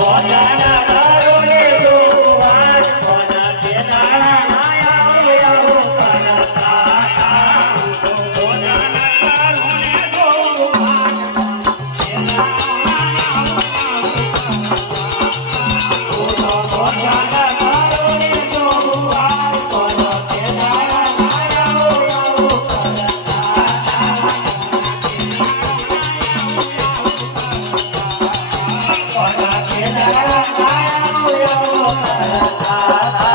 Boy, কথা